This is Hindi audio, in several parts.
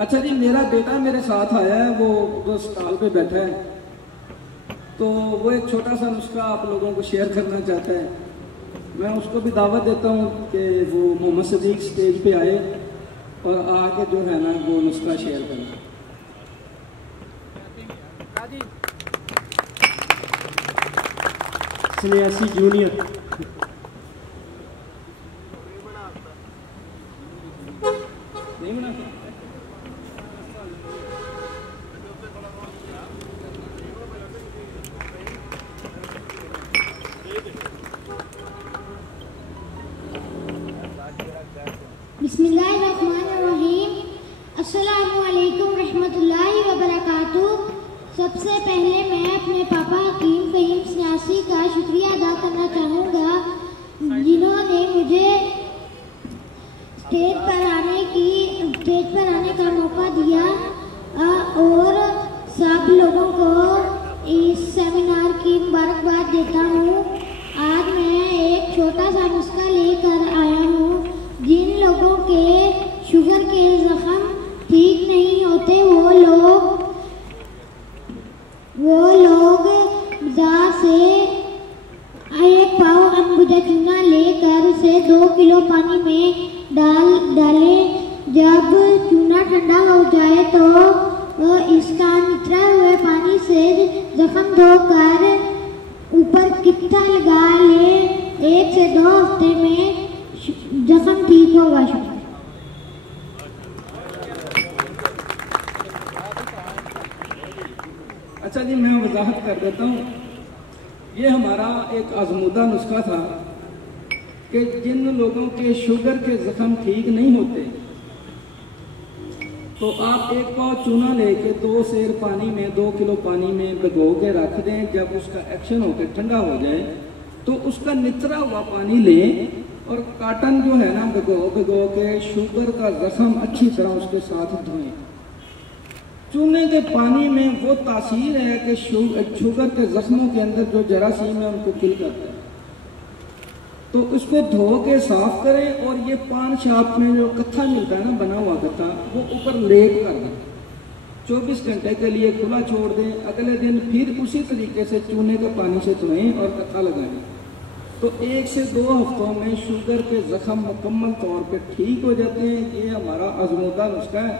अच्छा जी, मेरा बेटा मेरे साथ आया है, वो स्टॉल पे बैठा है, तो वो एक छोटा सा नुस्खा आप लोगों को शेयर करना चाहता है। मैं उसको भी दावत देता हूँ कि वो मोहम्मद सदीक स्टेज पे आए और आके जो है ना वो नुस्खा शेयर करें। सन्यासी जूनियर। नहीं बनाता। बिस्मिल्लाहिर्रहमानिर्रहीम। अस्सलामु अलैकुम रहमतुल्लाहि व बरकातुहू। सबसे पहले मैं अपने पापा हकीम फ़हीम सन्यासी का शुक्रिया अदा करना चाहूँगा, जिन्होंने मुझे स्टेज पर आने का मौका दिया और सब लोगों को इस सेमिनार की मुबारकबाद देता हूँ। आज मैं एक छोटा सा नुस्खा लेकर आया हूँ। जिन लोगों के शुगर के जख्म ठीक नहीं होते वो लोग बाजार से 1 पाव अंबुजा चूना लेकर उसे 2 किलो पानी में डालें। जब चूना ठंडा हो जाए तो इसका नितरा हुए पानी से जख्म धोकर ऊपर कित्ता लगा लें। 1 से 2 हफ्ते में जख्म ठीक होगा। अच्छा जी, मैं वजाहत कर देता हूँ। ये हमारा एक आजमूदा नुस्खा था कि जिन लोगों के शुगर के जख्म ठीक नहीं होते तो आप 1 पाव चूना लेके 2 सेर पानी में 2 किलो पानी में भिगो के रख दें। जब उसका एक्शन होकर ठंडा हो जाए तो उसका नितरा हुआ पानी लें और काटन जो है ना भिगो के शुगर का जख्म अच्छी तरह उसके साथ धोएं। चूने के पानी में वो तासीर है कि शुगर के जख्मों के अंदर जो जरासीम है उनको किल करता है। तो उसको धो के साफ करें और ये पान छाप में जो कत्था मिलता है ना, बना हुआ कत्था, वो ऊपर लेप कर दें। 24 घंटे के लिए खुला छोड़ दें। अगले दिन फिर उसी तरीके से चूने के पानी से धोएं और कत्था लगाएं। तो 1 से 2 हफ्तों में शुगर के जख्म मुकम्मल तौर पे ठीक हो जाते हैं। ये हमारा आजमूदा नुस्खा है।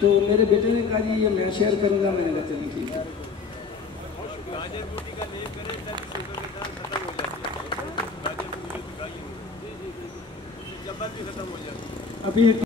तो मेरे बेटे ने कहा जी ये मैं शेयर करूंगा। मैंने कहा चलिए ठीक है। अभी